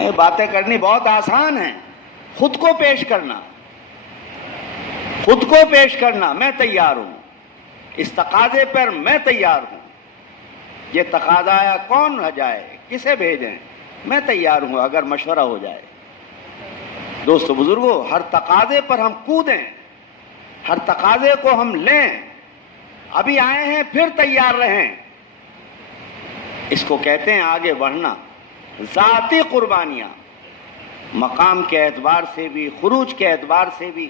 یہ باتیں کرنی بہت آسان ہیں، خود کو پیش کرنا، خود کو پیش کرنا، میں تیار ہوں، اس تقاضے پر میں تیار ہوں، یہ تقاضا آیا کون جائے، کسے بھیجیں، میں تیار ہوں اگر مشورہ ہو جائے۔ دوستو بزرگوں، ہر تقاضے پر ہم کودیں، ہر تقاضے کو ہم لیں، ابھی آئے ہیں پھر تیار رہیں، اس کو کہتے ہیں آگے بڑھنا۔ ذاتی قربانیاں، مقام کے اعتبار سے بھی، خروج کے اعتبار سے بھی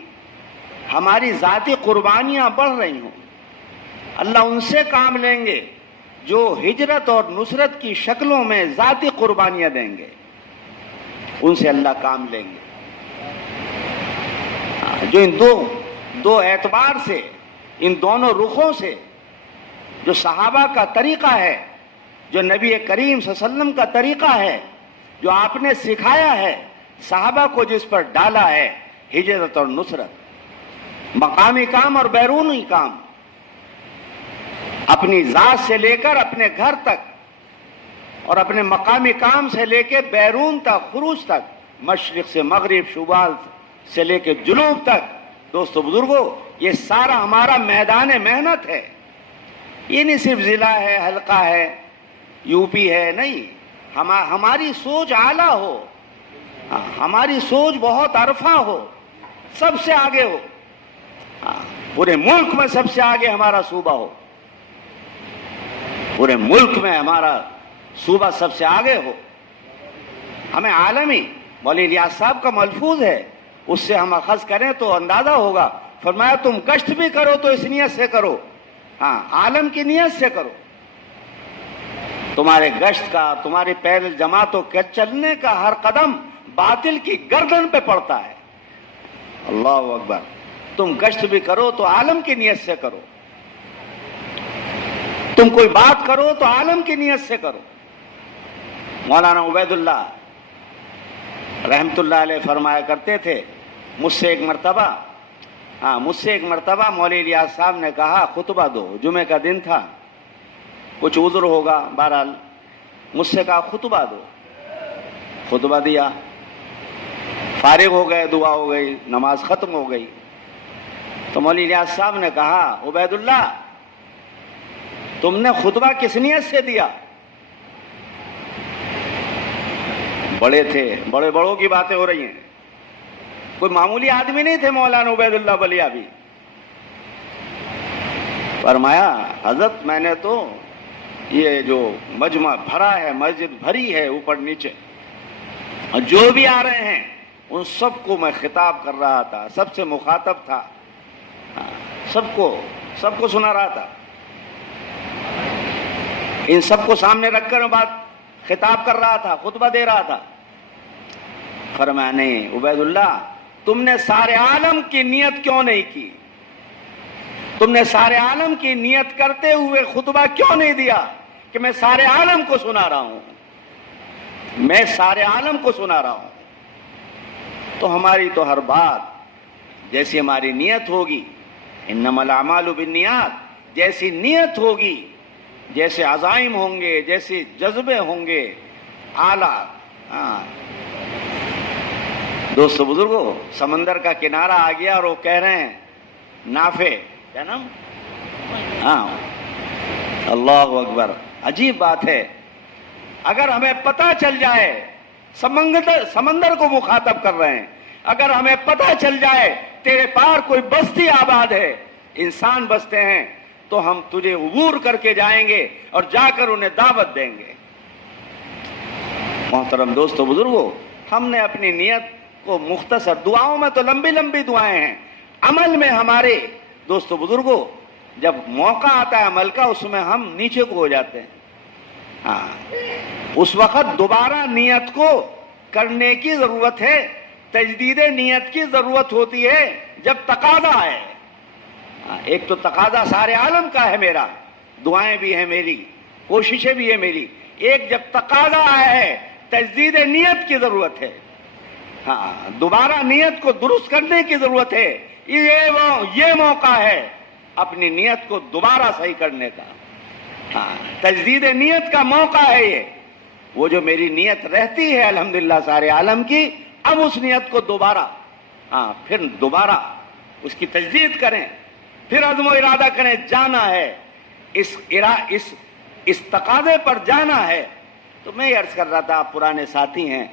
ہماری ذاتی قربانیاں بڑھ رہی ہوں، اللہ ان سے کام لیں گے جو ہجرت اور نصرت کی شکلوں میں ذاتی قربانیاں دیں گے، ان سے اللہ کام لیں گے، جو ان دو اعتبار سے، ان دونوں رخوں سے، جو صحابہ کا طریقہ ہے، جو نبی کریم صلی اللہ علیہ وسلم کا طریقہ ہے، جو آپ نے سکھایا ہے، صحابہ کو جس پر ڈالا ہے، ہجرت اور نصرت، مقامی کام اور بیرونی کام، اپنی ذات سے لے کر اپنے گھر تک، اور اپنے مقامی کام سے لے کے بیرون تک، خروج تک، مشرق سے مغرب، شمال سے لے کے جنوب تک۔ دوستو بزرگوں، یہ سارا ہمارا میدان محنت ہے، یہ نہیں صرف ضلع ہے، حلقہ ہے، یو پی ہے، نہیں، ہماری سوچ اعلیٰ ہو، ہماری سوچ بہت عرفہ ہو، سب سے آگے ہو، پورے ملک میں سب سے آگے ہمارا صوبہ ہو، پورے ملک میں ہمارا صوبہ سب سے آگے ہو، ہمیں عالمی، مولوی الیاس صاحب کا ملفوظ ہے، اس سے ہم اخذ کریں تو اندازہ ہوگا، فرمایا تم گشت بھی کرو تو اس نیت سے کرو، عالم کی نیت سے کرو، تمہارے گشت کا، تمہاری پیدل جماعتوں کے چلنے کا ہر قدم باطل کی گردن پہ پڑتا ہے۔ اللہ اکبر، تم گشت بھی کرو تو عالم کی نیت سے کرو، تم کوئی بات کرو تو عالم کی نیت سے کرو۔ مولانا عبید اللہ رحمت اللہ علیہ فرمایا کرتے تھے، مجھ سے ایک مرتبہ مولوی الیاس صاحب نے کہا خطبہ دو، جمعے کا دن تھا، کچھ عذر ہوگا، بہرحال مجھ سے کہا خطبہ دو، خطبہ دیا، فارغ ہو گئے، دعا ہو گئی، نماز ختم ہو گئی، تو مولوی الیاس صاحب نے کہا عبید اللہ تم نے خطبہ کس نیت سے دیا؟ بڑے تھے، بڑوں کی باتیں ہو رہی ہیں، کوئی معمولی آدمی نہیں تھے مولانا عبید اللہ بلیابی۔ فرمایا حضرت میں نے تو یہ جو مجمع بھرا ہے، مسجد بھری ہے اوپر نیچے، اور جو بھی آ رہے ہیں ان سب کو میں خطاب کر رہا تھا، سب سے مخاطب تھا، سب کو سنا رہا تھا، ان سب کو سامنے رکھ کر بات خطاب کر رہا تھا، خطبہ دے رہا تھا۔ فرمایا نہیں عبید اللہ، تم نے سارے عالم کی نیت کیوں نہیں کی؟ تم نے سارے عالم کی نیت کرتے ہوئے خطبہ کیوں نہیں دیا کہ میں سارے عالم کو سنا رہا ہوں، میں سارے عالم کو سنا رہا ہوں؟ تو ہماری تو ہر بات جیسی ہماری نیت ہوگی، انما الاعمال بالنیات، جیسی نیت ہوگی، جیسے عزائم ہوں گے، جیسے جذبے ہوں گے اعلیٰ۔ دوستو بزرگوں، سمندر کا کنارہ آ گیا اور وہ کہہ رہے ہیں نافع، کیا نام؟ اللہ اکبر، عجیب بات ہے، اگر ہمیں پتہ چل جائے، سمندر کو مخاطب کر رہے ہیں، اگر ہمیں پتہ چل جائے تیرے پار کوئی بستی آباد ہے، انسان بستے ہیں، تو ہم تجھے عبور کر کے جائیں گے اور جا کر انہیں دعوت دیں گے۔ محترم دوستو بزرگوں، ہم نے اپنی نیت کو مختصر، دعاؤں میں تو لمبی لمبی دعائیں ہیں، عمل میں ہمارے دوستو بزرگوں جب موقع آتا ہے عمل کا، اس میں ہم نیچے کو ہو جاتے ہیں، اس وقت دوبارہ نیت کو کرنے کی ضرورت ہے، تجدید نیت کی ضرورت ہوتی ہے جب تقاضا ہے۔ ایک تو تقاضا سارے عالم کا ہے، میرا دعائیں بھی ہیں، میری کوششیں بھی ہیں میری، ایک جب تقاضا آیا ہے تجدید نیت کی ضرورت ہے، دوبارہ نیت کو درست کرنے کی ضرورت ہے، یہ موقع ہے اپنی نیت کو دوبارہ صحیح کرنے کا، تجدید نیت کا موقع ہے یہ، وہ جو میری نیت رہتی ہے الحمدللہ سارے عالم کی، اب اس نیت کو دوبارہ پھر دوبارہ اس کی تجدید کریں، پھر عزم و ارادہ کریں، جانا ہے اس تقاضے پر جانا ہے۔ تو میں یہ عرض کر رہا تھا، آپ پرانے ساتھی ہیں،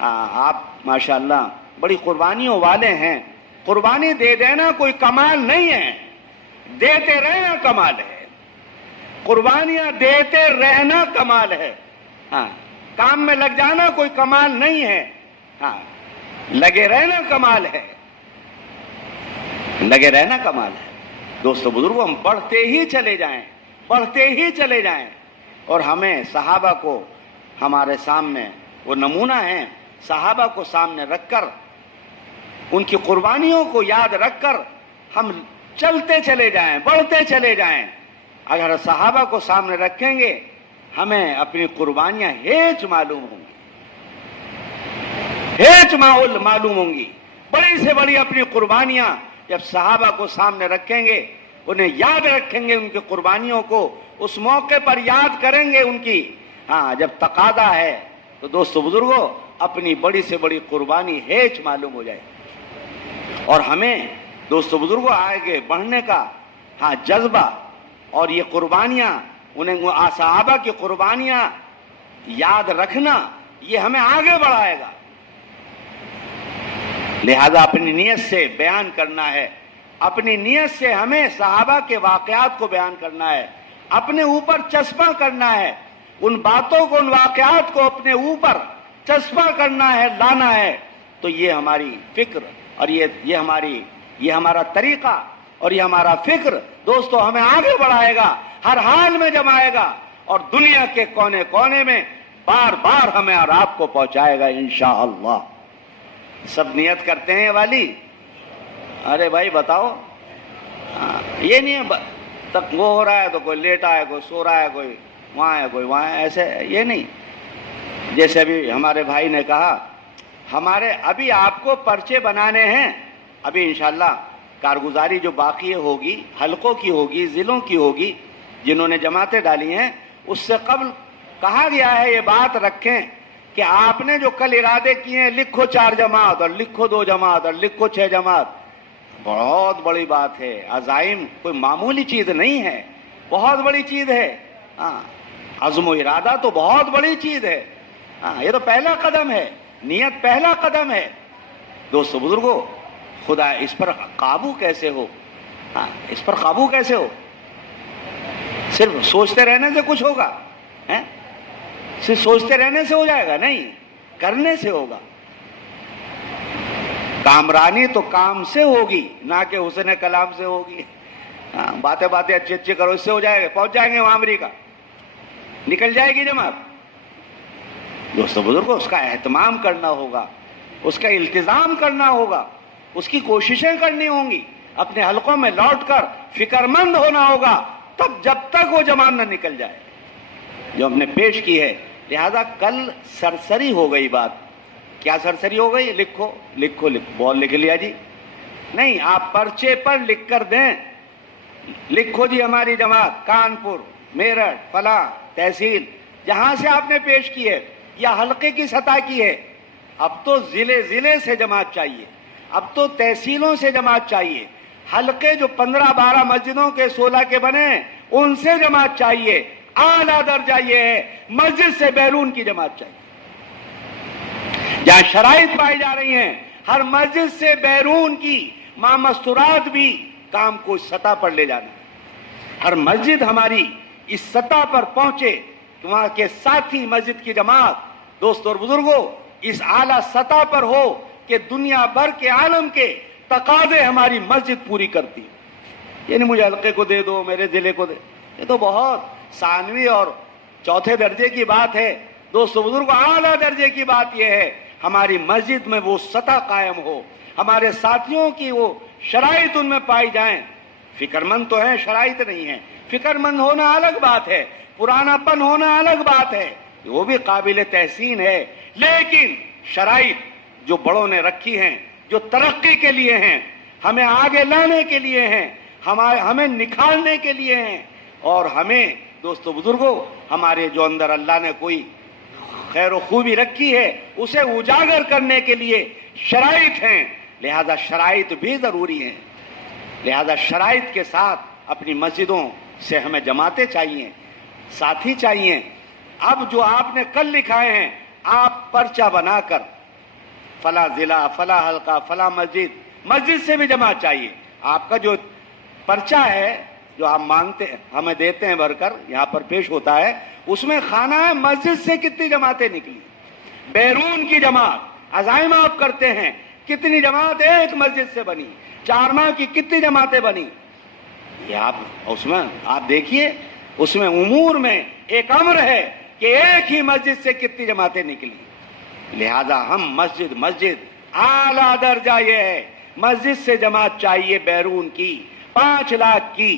آپ ماشاءاللہ بڑی قربانیوں والے ہیں۔ قربانی دے دینا کوئی کمال نہیں ہے، دیتے رہنا کمال ہے، قربانیاں دیتے رہنا کمال ہے۔ کام میں لگ جانا کوئی کمال نہیں ہے، لگے رہنا کمال ہے، لگے رہنا کمال ہے۔ دوستو بزرگوں، ہم بڑھتے ہی چلے جائیں، بڑھتے ہی چلے جائیں، اور ہمیں صحابہ کو ہمارے سامنے وہ نمونہ ہیں، صحابہ کو سامنے رکھ کر، ان کی قربانیوں کو یاد رکھ کر ہم چلتے چلے جائیں، بڑھتے چلے جائیں۔ اگر صحابہ کو سامنے رکھیں گے، ہمیں اپنی قربانیاں ہیچ معلوم ہوں گی، ہیچ معلوم ہوں گی۔ بڑی سے بڑی اپنی قربانیاں جب صحابہ کو سامنے رکھیں گے، انہیں یاد رکھیں گے، ان کی قربانیوں کو اس موقع پر یاد کریں گے ان کی، جب تقاضا ہے، تو دوستو بزرگوں اپنی بڑی سے بڑی قربانی ہیچ معلوم ہو جائے۔ اور ہمیں دوستو بزرگوں آگے بڑھنے کا جذبہ اور یہ قربانیاں، انہیں صحابہ کی قربانیاں یاد رکھنا، یہ ہمیں آگے بڑھائے گا۔ لہذا اپنی نیت سے بیان کرنا ہے، اپنی نیت سے ہمیں صحابہ کے واقعات کو بیان کرنا ہے، اپنے اوپر چسپاں کرنا ہے، ان باتوں کو، ان واقعات کو اپنے اوپر چسپاں کرنا ہے، لانا ہے۔ تو یہ ہماری فکر اور یہ ہمارا طریقہ اور یہ ہمارا فکر دوستو ہمیں آگے بڑھائے گا، ہر حال میں جمائے گا، اور دنیا کے کونے کونے میں بار بار ہمیں اور آپ کو پہنچائے گا انشاءاللہ۔ سب نیت کرتے ہیں والی؟ ارے بھائی بتاؤ، یہ نہیں ہے تک وہ ہو رہا ہے تو کوئی لیٹا ہے، کوئی سو رہا ہے، کوئی وہاں ہے، کوئی وہاں ہے، ایسے یہ نہیں۔ جیسے ابھی ہمارے بھائی نے کہا، ہمارے ابھی آپ کو پرچے بنانے ہیں، ابھی انشاءاللہ کارگزاری جو باقی ہوگی، حلقوں کی ہوگی، ضلعوں کی ہوگی، جنہوں نے جماعتیں ڈالی ہیں، اس سے قبل کہا گیا ہے یہ بات رکھیں کہ آپ نے جو کل ارادے کیے ہیں، لکھو 4 جماعت اور لکھو 2 جماعت اور لکھو 6 جماعت، بہت بڑی بات ہے۔ عزائم کوئی معمولی چیز نہیں ہے، بہت بڑی چیز ہے۔ عزم و ارادہ تو بہت بڑی چیز ہے۔ یہ تو پہلا قدم ہے، نیت پہلا قدم ہے۔ دوستو بزرگوں، خدا اس پر قابو کیسے ہو؟ اس پر قابو کیسے ہو؟ صرف سوچتے رہنے سے کچھ ہوگا؟ صرف سوچتے رہنے سے ہو جائے گا؟ نہیں، کرنے سے ہوگا۔ کامرانی تو کام سے ہوگی، نہ کہ حسن کلام سے ہوگی۔ باتیں اچھی اچھی کرو، اس سے ہو جائے گا، پہنچ جائیں گے وہاں امریکہ، نکل جائے گی جماعت۔ دوستو بزرگوں، اس کا اہتمام کرنا ہوگا، اس کا التزام کرنا ہوگا، اس کی کوششیں کرنی ہوں گی، اپنے حلقوں میں لوٹ کر فکر مند ہونا ہوگا، تب جب تک وہ جماعت نہ نکل جائے جو ہم نے پیش کی ہے۔ لہذا کل سرسری ہو گئی بات۔ کیا سرسری ہو گئی؟ لکھو لکھو بول لکھ لیا جی؟ نہیں، آپ پرچے پر لکھ کر دیں، لکھو جی ہماری جماعت کانپور، میرٹھ، فلاں تحصیل جہاں سے آپ نے پیش کی ہے یا حلقے کی سطح کی ہے۔ اب تو ضلع سے جماعت چاہیے، اب تو تحصیلوں سے جماعت چاہیے، حلقے جو 15-12 مسجدوں کے 16 کے بنے ان سے جماعت چاہیے۔ اعلیٰ درجہ یہ ہے مسجد سے بیرون کی جماعت چاہیے، جہاں شرائط پائی جا رہی ہیں، ہر مسجد سے بیرون کی مستورات بھی کام کو اس سطح پر لے جانا ہے۔ ہر مسجد ہماری اس سطح پر پہنچے کہ وہاں کے ساتھی مسجد کی جماعت دوستوں اور بزرگوں اس اعلیٰ سطح پر ہو کہ دنیا بھر کے عالم کے تقاضے ہماری مسجد پوری کرتی ہے۔ یعنی مجھے حلقے کو دے دو، میرے ضلع کو دے، یہ تو بہت ثانوی اور چوتھے درجے کی بات ہے۔ دوستو بزرگوں، اعلیٰ درجے کی بات یہ ہے ہماری مسجد میں وہ سطح قائم ہو، ہمارے ساتھیوں کی وہ شرائط ان میں پائی جائیں۔ فکر مند تو ہیں، شرائط نہیں ہیں۔ فکر مند ہونا الگ بات ہے، پرانا پن ہونا الگ بات ہے، وہ بھی قابل تحسین ہے، لیکن شرائط جو بڑوں نے رکھی ہیں، جو ترقی کے لیے ہیں، ہمیں آگے لانے کے لیے ہیں، ہمیں نکھارنے کے لیے ہیں، اور ہمیں دوستو بزرگوں ہمارے جو اندر اللہ نے کوئی خیر و خوبی رکھی ہے اسے اجاگر کرنے کے لیے شرائط ہیں، لہذا شرائط بھی ضروری ہیں، لہذا شرائط کے ساتھ اپنی مسجدوں سے ہمیں جماعتیں چاہیے، ساتھی چاہیے۔ اب جو آپ نے کل لکھائے ہیں، آپ پرچہ بنا کر فلاں ضلع، فلاں حلقہ، فلاں مسجد سے بھی جماعت چاہیے۔ آپ کا جو پرچہ ہے جو آپ مانگتے ہیں، ہمیں دیتے ہیں بھر کر، یہاں پر پیش ہوتا ہے، اس میں خانہ ہے مسجد سے کتنی جماعتیں نکلی، بیرون کی جماعت عزائم آپ کرتے ہیں، کتنی جماعت ایک مسجد سے بنی، چارماہ کی کتنی جماعتیں بنی، یہ آپ اس میں آپ دیکھیے، اس میں امور میں ایک امر ہے کہ ایک ہی مسجد سے کتنی جماعتیں نکلی۔ لہذا ہم مسجد اعلیٰ درجہ یہ ہے، مسجد سے جماعت چاہیے بیرون کی، 5 لاکھ کی،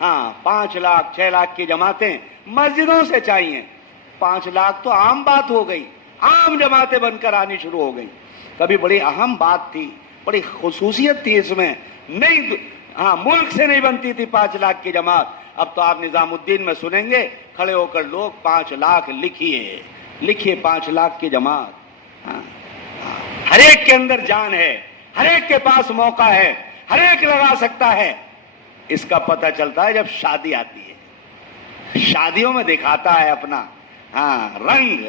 ہاں 5 لاکھ 6 لاکھ کی جماعتیں مسجدوں سے چاہیے۔ 5 لاکھ تو عام بات ہو گئی، عام جماعتیں بن کر آنی شروع ہو گئی، کبھی بڑی اہم بات تھی، بڑی خصوصیت تھی اس میں، نہیں ہاں ملک سے نہیں بنتی تھی 5 لاکھ کی جماعت۔ اب تو آپ نظام الدین میں سنیں گے کھڑے ہو کر لوگ 5 لاکھ لکھیے 5 لاکھ کی جماعت۔ ہر ایک کے اندر جان ہے، ہر ایک کے پاس موقع ہے، ہر ایک لگا سکتا ہے۔ اس کا پتہ چلتا ہے جب شادی آتی ہے، شادیوں میں دکھاتا ہے اپنا رنگ،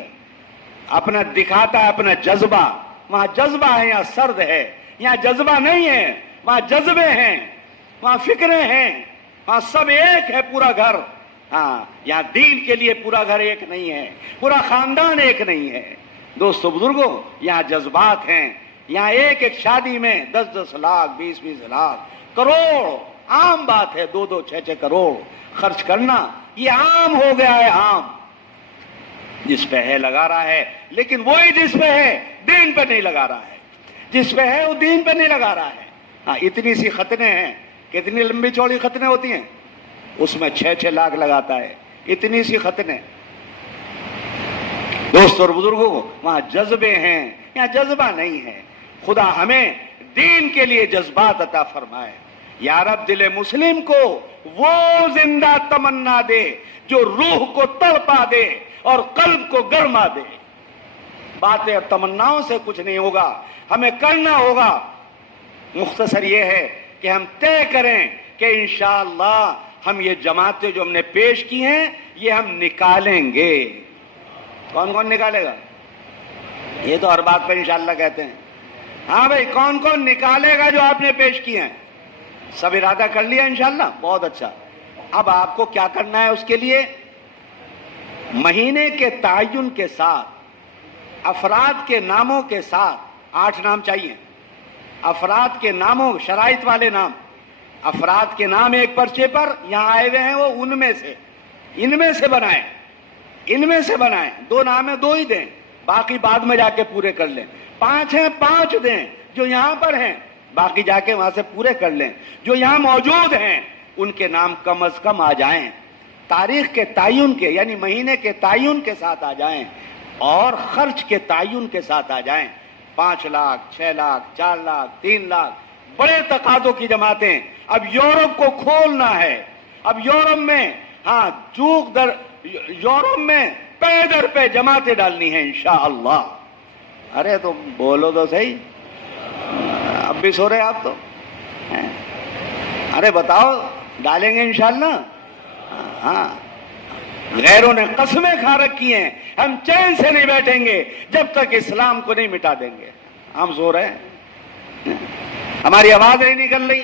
اپنا دکھاتا ہے اپنا جذبہ۔ وہاں جذبہ ہے، یہاں سرد ہے، یہاں جذبہ نہیں ہے، وہاں جذبے ہیں، وہاں فکریں ہیں، وہاں سب ایک ہے پورا گھر۔ یہاں دین کے لیے پورا گھر ایک نہیں ہے، پورا خاندان ایک نہیں ہے۔ دوستو بزرگوں، یہاں جذبات ہیں، یہاں ایک ایک شادی میں 10 لاکھ 20 لاکھ کروڑ عام بات ہے، 2 6 کروڑ خرچ کرنا یہ عام ہو گیا ہے، عام جس پہ ہے لگا رہا ہے، لیکن وہی جس پہ ہے دین پہ نہیں لگا رہا ہے، جس پہ ہے وہ دین پہ نہیں لگا رہا ہے۔ اتنی سی ختنے ہیں، کتنی لمبی چوڑی ختنے ہوتی ہیں، اس میں 6 لاکھ لگاتا ہے، اتنی سی ختنے۔ دوست اور بزرگوں، وہاں جذبے ہیں، یہاں جذبہ نہیں ہے۔ خدا ہمیں دین کے لیے جذبات عطا فرمائے۔ یا رب دل مسلم کو وہ زندہ تمنا دے جو روح کو تڑپا دے اور قلب کو گرما دے۔ باتیں اور تمناؤں سے کچھ نہیں ہوگا، ہمیں کرنا ہوگا۔ مختصر یہ ہے کہ ہم طے کریں کہ انشاءاللہ ہم یہ جماعتیں جو ہم نے پیش کی ہیں یہ ہم نکالیں گے۔ کون کون نکالے گا؟ یہ تو ہر بات پر انشاءاللہ کہتے ہیں۔ ہاں بھائی، کون کون نکالے گا جو آپ نے پیش کیے ہیں؟ سب ارادہ کر لیا انشاءاللہ؟ بہت اچھا۔ اب آپ کو کیا کرنا ہے اس کے لیے؟ مہینے کے تعین کے ساتھ، افراد کے ناموں کے ساتھ، 8 نام چاہیے، افراد کے ناموں، شرائط والے نام، افراد کے نام ایک پرچے پر یہاں آئے ہوئے ہیں، وہ ان میں سے بنائیں، ان میں سے بنائیں۔ 2 نام ہیں 2 ہی دیں، باقی بعد میں جا کے پورے کر لیں۔ 5 ہیں 5 دیں جو یہاں پر ہیں، باقی جا کے وہاں سے پورے کر لیں۔ جو یہاں موجود ہیں ان کے نام کم از کم آ جائیں، تاریخ کے تعین کے یعنی مہینے کے تعین کے ساتھ آ جائیں، اور خرچ کے تعین کے ساتھ آ جائیں۔ 5 لاکھ 6 لاکھ 4 لاکھ 3 لاکھ بڑے تقاضوں کی جماعتیں۔ اب یورپ کو کھولنا ہے، اب یورپ میں یورپ میں پے در پہ جماعتیں ڈالنی ہیں انشاءاللہ۔ ارے تو بولو تو صحیح، اب بھی سو رہے آپ تو؟ ارے بتاؤ، ڈالیں گے انشاءاللہ؟ ہاں، غیروں نے قسمیں کھا رکھی ہیں، ہم چین سے نہیں بیٹھیں گے جب تک اسلام کو نہیں مٹا دیں گے۔ ہم سو رہے ہیں، ہماری آواز نہیں نکل رہی۔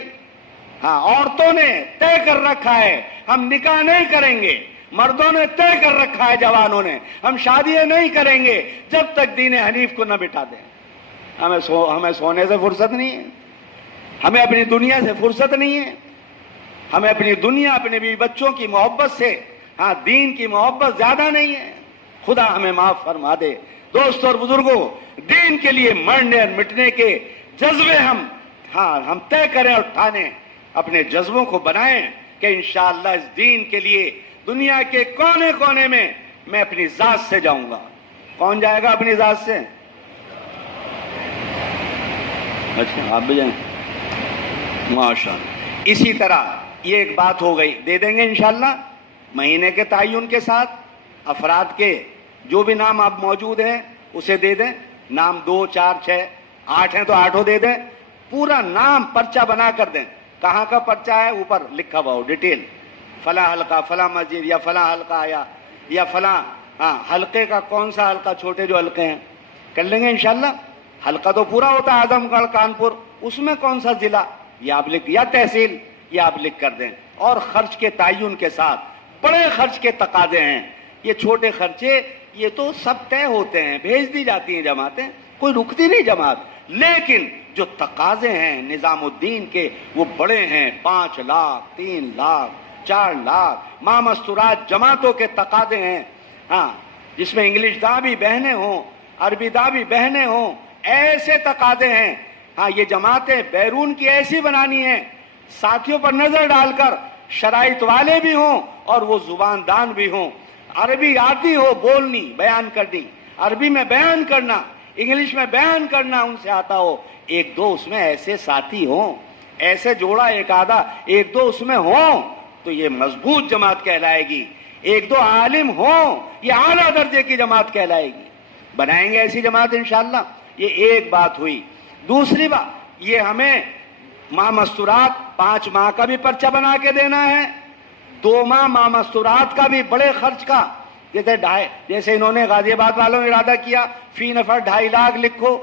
ہاں، عورتوں نے طے کر رکھا ہے ہم نکاح نہیں کریں گے، مردوں نے طے کر رکھا ہے، جوانوں نے، ہم شادیاں نہیں کریں گے جب تک دین حنیف کو نہ مٹا دیں۔ ہمیں سونے سے فرصت نہیں ہے، ہمیں اپنی دنیا سے فرصت نہیں ہے، ہمیں اپنی دنیا، اپنے بیوی بچوں کی محبت سے، دین کی محبت زیادہ نہیں ہے۔ خدا ہمیں معاف فرما دے۔ دوست اور بزرگوں، دین کے لیے مرنے اور مٹنے کے جذبے ہم طے کریں اور ٹھانیں، اپنے جذبوں کو بنائیں کہ انشاءاللہ اس دین کے لیے دنیا کے کونے کونے میں اپنی ذات سے جاؤں گا۔ کون جائے گا اپنی ذات سے؟ اچھا، آپ بھی جائیں؟ ماشاءاللہ۔ اسی طرح یہ ایک بات ہو گئی، دے دیں گے انشاءاللہ مہینے کے تعین کے ساتھ، افراد کے جو بھی نام آپ موجود ہیں اسے دے دیں, نام 2 4 6 8 ہیں تو 8 دے دیں, پورا نام پرچہ بنا کر دیں. کہاں کا پرچہ ہے اوپر لکھا ہوا ہو ڈیٹیل, فلاں حلقہ, فلاں مسجد, یا فلاں حلقہ آیا, یا فلاں حلقے کا کون سا حلقہ, چھوٹے جو حلقے ہیں کر لیں گے انشاءاللہ. حلقہ تو پورا ہوتا ہے اعظم گڑھ کانپور, اس میں کون سا ضلع یہ آپ لکھ, یا تحصیل یہ آپ لکھ کر دیں. اور خرچ کے تعین کے ساتھ, بڑے خرچ کے تقاضے ہیں, یہ چھوٹے خرچے یہ تو سب طے ہوتے ہیں, بھیج دی جاتی ہیں جماعتیں, کوئی رکتی نہیں جماعت. لیکن جو تقاضے ہیں نظام الدین کے وہ بڑے ہیں, 5 لاکھ 3 لاکھ 4 لاکھ ماہ مستورات جماعتوں کے تقاضے ہیں. ہاں, جس میں انگلش داں بھی بہنیں ہوں, عربی داں بھی بہنیں ہوں, ایسے تقاضے ہیں. ہاں, یہ جماعتیں بیرون کی ایسی بنانی ہیں, ساتھیوں پر نظر ڈال کر شرائط والے بھی ہوں اور وہ زبان دان بھی ہوں, عربی آتی ہو بولنی بیان کرنی, عربی میں بیان کرنا, انگلش میں بیان کرنا ان سے آتا ہو, 1-2 اس میں ایسے ساتھی ہوں, ایسے جوڑا ایک آدھا 1-2 اس میں ہوں تو یہ مضبوط جماعت کہلائے گی. 1-2 عالم ہوں یہ اعلیٰ درجے کی جماعت کہلائے گی. بنائیں گے ایسی جماعت انشاءاللہ. یہ ایک بات ہوئی. دوسری بات, یہ ہمیں ماہ مستورات 5 ماہ کا بھی پرچہ بنا کے دینا ہے, 2 ماہ مستورات کا بھی بڑے خرچ کا, جیسے انہوں نے غازی آباد والوں نے ارادہ کیا فی نفر 2.5 لاکھ لکھو,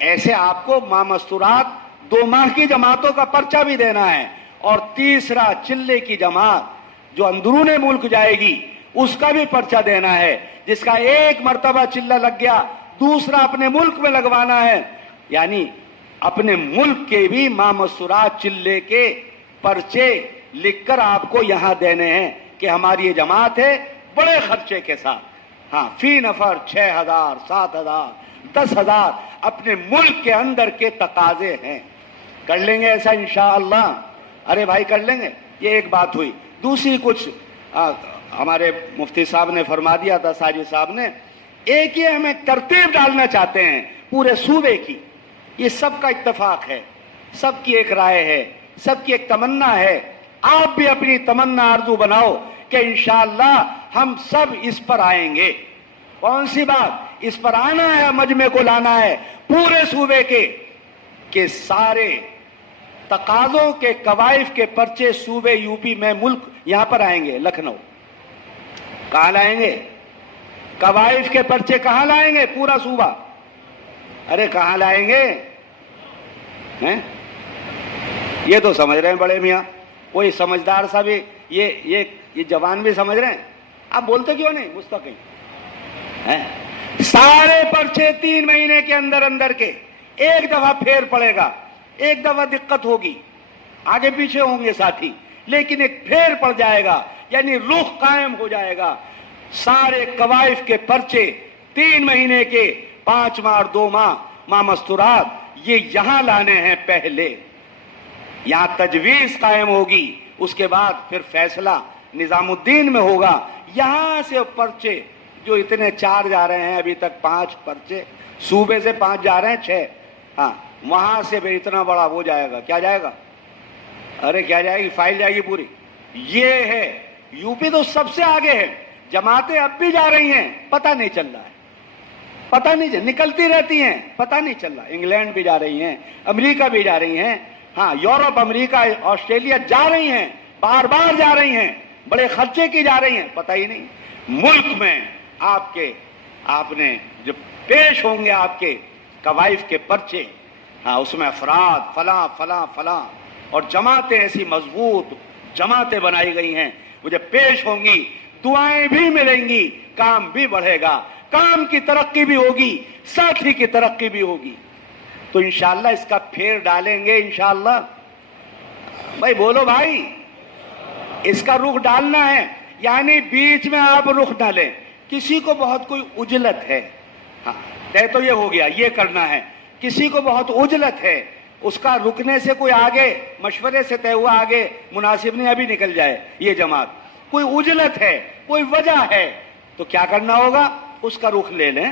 ایسے آپ کو ماہ مستورات 2 ماہ کی جماعتوں کا پرچہ بھی دینا ہے. اور تیسرا چلے کی جماعت جو اندرون ملک جائے گی اس کا بھی پرچہ دینا ہے, جس کا ایک مرتبہ چلہ لگ گیا دوسرا اپنے ملک میں لگوانا ہے. یعنی اپنے ملک کے بھی ماہ مستورات چلے کے پرچے لکھ کر آپ کو یہاں دینے ہیں کہ ہماری یہ جماعت ہے بڑے خرچے کے ساتھ. ہاں, فی نفر 6,000 7,000 10,000 اپنے ملک کے اندر کے تقاضے ہیں. کر لیں گے ایسا انشاءاللہ. ارے بھائی کر لیں گے. یہ ایک بات ہوئی. دوسری کچھ ہمارے مفتی صاحب نے فرما دیا تھا, ساجد صاحب نے, ایک یہ ہمیں ترتیب ڈالنا چاہتے ہیں پورے صوبے کی. یہ سب کا اتفاق ہے, سب کی ایک رائے ہے, سب کی ایک تمنا ہے. آپ بھی اپنی تمنا آرزو بناؤ کہ انشاءاللہ ہم سب اس پر آئیں گے. کون سی بات, اس پر آنا ہے, مجمع کو لانا ہے پورے صوبے کے, کہ سارے تقاضوں کے قوائف کے پرچے صوبے یو پی میں ملک یہاں پر آئیں گے. لکھنؤ کہاں لائیں گے, قوائف کے پرچے کہاں لائیں گے, پورا صوبہ. ارے کہاں لائیں گے, یہ تو سمجھ رہے ہیں بڑے میاں, کوئی سمجھدار سا بھی یہ جوان بھی سمجھ رہے ہیں. آپ بولتے کیوں نہیں مستقل, سارے پرچے 3 مہینے کے اندر اندر کے, ایک دفعہ پھیر پڑے گا, ایک دفعہ دقت ہوگی, آگے پیچھے ہوں گے ساتھی, لیکن ایک پھیر پڑ جائے گا, یعنی رخ قائم ہو جائے گا. سارے قوائف کے پرچے 3 مہینے کے, 5 ماہ اور 2 ماہ مستورات, یہ یہاں لانے ہیں پہلے. یہاں تجویز قائم ہوگی, اس کے بعد پھر فیصلہ نظام الدین میں ہوگا. یہاں سے پرچے جو اتنے 4 جا رہے ہیں ابھی تک, 5 پرچے صوبے سے 5 جا رہے ہیں 6, ہاں وہاں سے بھی اتنا بڑا وہ جائے گا. کیا جائے گا, ارے کیا جائے گی, فائل جائے گی پوری. یہ ہے یو پی تو سب سے آگے ہے. جماعتیں اب بھی جا رہی ہیں, پتہ نہیں چل رہا ہے, پتہ نہیں, نکلتی رہتی ہیں, پتہ نہیں چل رہا. انگلینڈ بھی جا رہی ہیں, امریکہ بھی جا رہی ہیں, ہاں یورپ, امریکہ, آسٹریلیا جا رہی ہیں, بار بار جا رہی ہیں, بڑے خرچے کی جا رہی ہیں, پتہ ہی نہیں. ملک میں آپ نے جب پیش ہوں گے آپ کے قوائف کے پرچے, ہاں اس میں افراد فلاں فلاں فلاں اور جماعتیں ایسی مضبوط جماعتیں بنائی گئی ہیں, وہ جب پیش ہوں گی دعائیں بھی ملیں گی, کام بھی بڑھے گا, کام کی ترقی بھی ہوگی, ساتھی کی ترقی بھی ہوگی. تو انشاءاللہ اس کا پھیر ڈالیں گے انشاءاللہ. بھائی بولو بھائی, اس کا رخ ڈالنا ہے. یعنی بیچ میں آپ رخ ڈالیں. کسی کو بہت کوئی عجلت ہے, ہاں طے تو یہ ہو گیا یہ کرنا ہے, کسی کو بہت عجلت ہے, اس کا رکنے سے کوئی آگے مشورے سے طے ہوا آگے مناسب نہیں, ابھی نکل جائے یہ جماعت, کوئی عجلت ہے, کوئی وجہ ہے, تو کیا کرنا ہوگا, اس کا رخ لے لیں.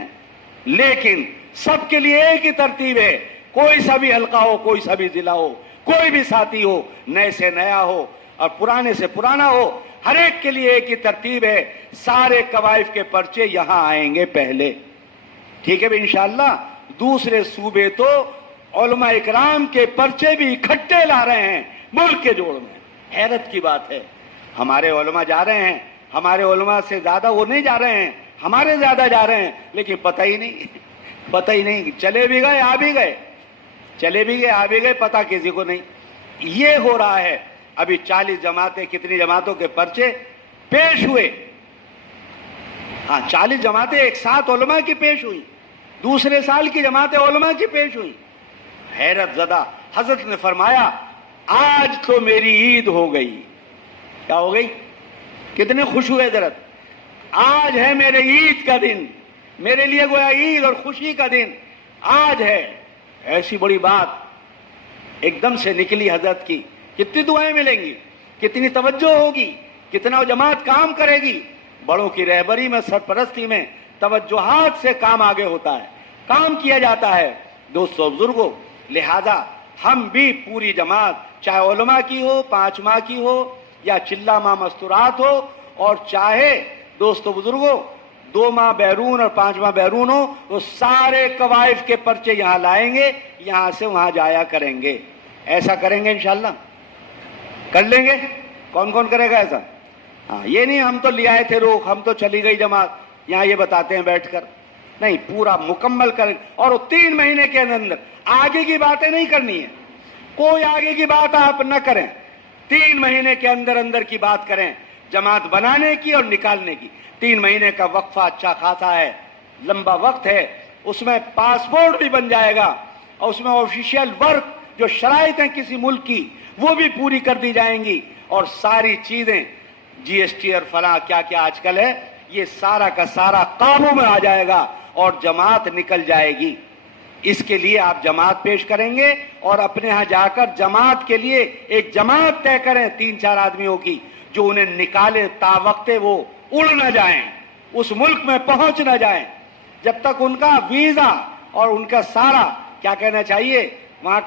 لیکن سب کے لیے ایک ہی ترتیب ہے, کوئی سا بھی حلقہ ہو, کوئی سا بھی ضلع ہو, کوئی بھی ساتھی ہو, نئے سے نیا ہو, اور پرانے سے پرانا ہو، ہر ایک کے لیے ایک ہی ترتیب ہے، سارے قوائف کے پرچے یہاں آئیں گے پہلے، ٹھیک ہے بھی انشاءاللہ۔ دوسرے صوبے تو علماء اکرام کے پرچے بھی اکٹھے لا رہے ہیں ملک کے جوڑ میں، حیرت کی بات ہے۔ ہمارے علماء جا رہے ہیں، ہمارے علماء سے زیادہ وہ نہیں جا رہے ہیں، ہمارے زیادہ جا رہے ہیں، لیکن پتہ ہی نہیں، چلے بھی گئے آ بھی گئے، چلے بھی گئے آ بھی گئے، پتہ کسی کو نہیں۔ یہ ہو رہا ہے۔ ابھی 40 جماعتیں، کتنی جماعتوں کے پرچے پیش ہوئے؟ ہاں 40 جماعتیں ایک ساتھ علماء کی پیش ہوئی، دوسرے سال کی جماعتیں علماء کی پیش ہوئی۔ حیرت زدہ حضرت نے فرمایا آج تو میری عید ہو گئی۔ کیا ہو گئی؟ کتنے خوش ہوئے حضرت، آج ہے میرے عید کا دن، میرے لیے گویا عید اور خوشی کا دن آج ہے۔ ایسی بڑی بات ایک دم سے نکلی حضرت کی، کتنی دعائیں ملیں گی، کتنی توجہ ہوگی، کتنا جماعت کام کرے گی۔ بڑوں کی رہبری میں، سرپرستی میں توجہات سے کام آگے ہوتا ہے، کام کیا جاتا ہے۔ دوستو بزرگوں، لہذا ہم بھی پوری جماعت، چاہے علماء کی ہو، 5 ماہ کی ہو، یا چلہ ماہ مستورات ہو، اور چاہے دوستو بزرگوں 2 ماہ بیرون اور 5 ماہ بیرون ہو، وہ سارے قوائف کے پرچے یہاں لائیں گے، یہاں سے وہاں جایا کریں گے۔ ایسا کریں گے انشاءاللہ؟ کر لیں گے؟ کون کون کرے گا ایسا؟ ہاں، یہ نہیں ہم تو لے آئے تھے روک، ہم تو چلی گئی جماعت، یہاں یہ بتاتے ہیں بیٹھ کر، نہیں، پورا مکمل کریں۔ اور 3 مہینے کے اندر آگے کی باتیں نہیں کرنی ہے، کوئی آگے کی بات آپ نہ کریں، 3 مہینے کے اندر اندر کی بات کریں، جماعت بنانے کی اور نکالنے کی۔ 3 مہینے کا وقفہ اچھا خاصا ہے، لمبا وقت ہے، اس میں پاسپورٹ بھی بن جائے گا، اور اس میں آفیشیل ورک جو شرائط ہیں کسی ملک کی وہ بھی پوری کر دی جائیں گی، اور ساری چیزیں جی ایس ٹی اور فلاں کیا کیا آج کل ہے، یہ سارا کا سارا قابو میں آ جائے گا اور جماعت نکل جائے گی۔ اس کے لیے آپ جماعت پیش کریں گے، اور اپنے ہاں جا کر جماعت کے لیے ایک جماعت طے کریں 3-4 آدمیوں کی، جو انہیں نکالے تا وقت وہ اڑ نہ جائیں، اس ملک میں پہنچ نہ جائیں، جب تک ان کا ویزا اور ان کا سارا کیا کہنا چاہیے وہاں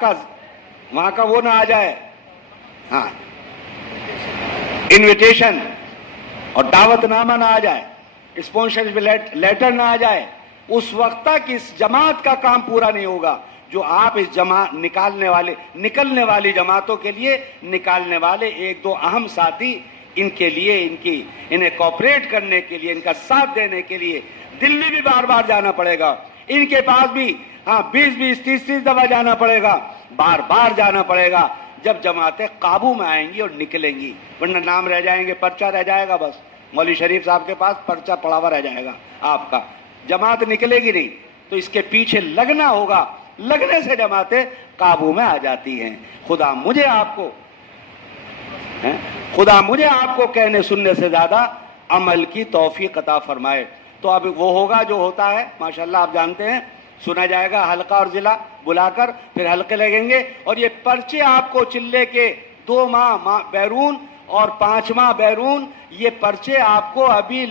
کا وہ نہ آ جائے، ہاں انویٹیشن اور دعوت نامہ نہ آ جائے، اسپانسرشپ لیٹر نہ آ جائے، اس وقت تک اس جماعت کا کام پورا نہیں ہوگا۔ جو آپ اس نکلنے والی جماعتوں کے لیے نکالنے والے 1-2 اہم ساتھی، ان کے لیے انہیں کوآپریٹ کرنے کے لیے، ان کا ساتھ دینے کے لیے دلی بھی بار بار جانا پڑے گا، ان کے پاس بھی 20-20 30-30 دفعہ جانا پڑے گا، بار بار جانا پڑے گا، جب جماعتیں قابو میں آئیں گی اور نکلیں گی، ورنہ نام رہ جائیں گے، پرچہ رہ جائے گا، بس مولوی شریف صاحب کے پاس پرچہ پڑا ہوا رہ جائے گا آپ کا، جماعت نکلے گی نہیں۔ تو اس کے پیچھے لگنا ہوگا، لگنے سے جماعتیں قابو میں آ جاتی ہیں۔ خدا مجھے آپ کو کہنے سننے سے زیادہ عمل کی توفیق عطا فرمائے۔ تو اب وہ ہوگا جو ہوتا ہے، ماشاءاللہ آپ جانتے ہیں، سنا جائے گا حلقہ اور ضلع بلا کر، پھر حلقے لگیں گے، اور یہ پرچے آپ کو چلے کے 2 ماہ بیرون اور 5 ماہ بیرون، یہ پرچے آپ کو ابھی